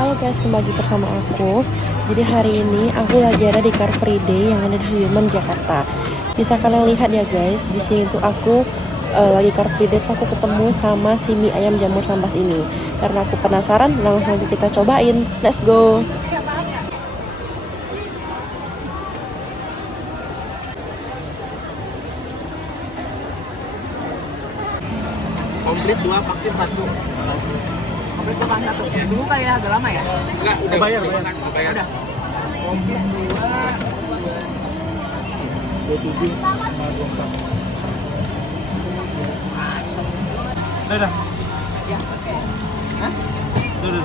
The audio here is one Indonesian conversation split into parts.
Halo guys, kembali bersama aku. Jadi hari ini aku lagi ada di Car Free Day yang ada di Sudirman, Jakarta. Bisa kalian lihat ya guys, di sini tuh aku lagi Car Free Day, aku ketemu sama si mie ayam jamur sambas ini. Karena aku penasaran, langsung aja kita cobain. Let's go. Komplit 2 vaksin 1. Komplit 2 vaksin 1. Ya, dulu kali ya, agak lama ya? Enggak, udah bayar. Udah. Komplit 2 27 Udah. Ya, oke. Hah? Udah.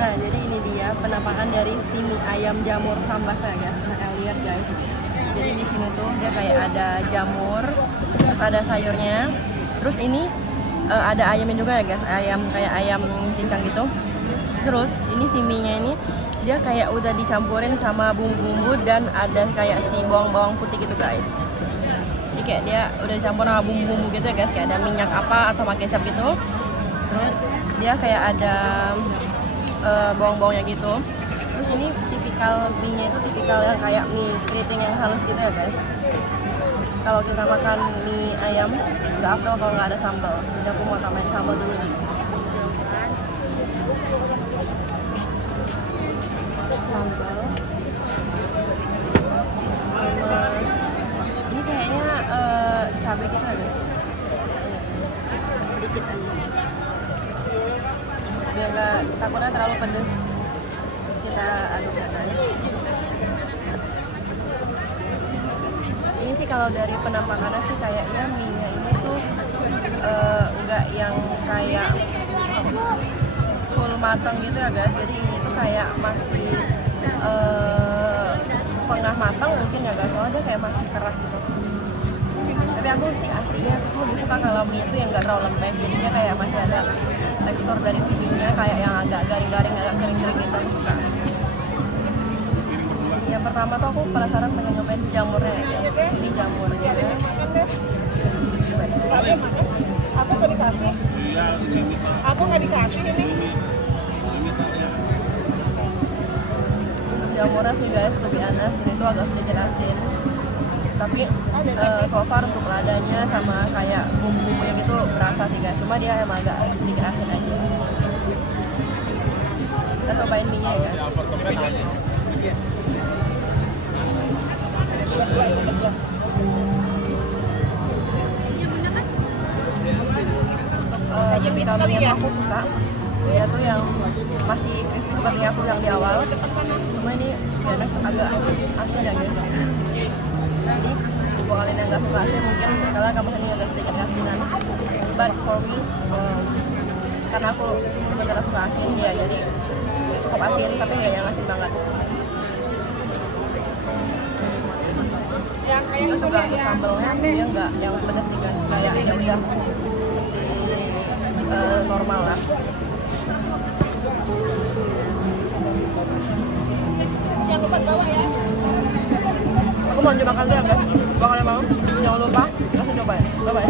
Nah, jadi ini dia penampakan dari si mie ayam jamur sambas ya guys. Kalian lihat guys. Jadi di sini tuh dia kayak ada jamur, terus ada sayurnya. Terus ini ada ayamnya juga ya guys. Ayam kayak ayam cincang gitu. Terus ini si mie-nya ini dia kayak udah dicampurin sama bumbu-bumbu dan ada kayak si bawang-bawang putih gitu guys. Jadi kayak dia udah dicampur sama bumbu-bumbu gitu ya guys. Kayak ada minyak apa atau pakai kecap gitu. Terus dia kayak ada bawang-bawangnya gitu. Terus ini tipikal mie-nya itu tipikal yang kayak mie keriting yang halus gitu ya guys. Kalau kita makan mie ayam nggak afdol kalau nggak ada sambal. Jadi aku mau tambahin sambal dulu nih. Sambal sama ini kayaknya cabai gitu ya guys. Sedikit aja. Biar nggak takutnya terlalu pedes. Terus kita aduk ya guys. Ini sih kalau dari penampakannya sih kayaknya mie-nya ini tuh enggak yang kayak full matang gitu ya guys. Jadi ini tuh kayak masih setengah matang mungkin ya guys. Soalnya dia kayak masih keras gitu. Tapi aku sih aslinya aku lebih suka kalau mie itu yang enggak terlalu lembek. Jadi dia kayak masih ada tekstur dari si mie-nya kayak yang agak garing-garing, agak kering-kering gitu. Aku suka. Yang pertama tuh aku penasaran pengen nyobain jamurnya ya guys. Ini jamurnya. Aku nggak dikasih. Aku nggak dikasih ini. Untuk jamurnya sih guys lebih anas. Ini tuh agak sedikit asin. Tapi so far untuk ladanya sama kayak bumbu-bumbunya gitu berasa sih guys. Cuma dia emang agak sedikit asin aja. Kita cobain mie-nya ya guys. Vitaminnya aku suka. Dia tuh yang masih crispy seperti aku yang di awal. Cuma ini agak asin ya guys. Jadi buat kalian yang nggak suka asin mungkin kalian kamu ini agak sedikit asinan. But for me, karena aku sebenarnya suka asin ya, jadi cukup asin tapi nggak yang asin banget. Terus juga untuk sambalnya dia nggak yang pedas sih guys, kayak ya udah normal lah. Jangan lupa bawa ya. Aku mau coba kalian guys, kalau kalian mau jangan lupa kasih coba ya, bye bye.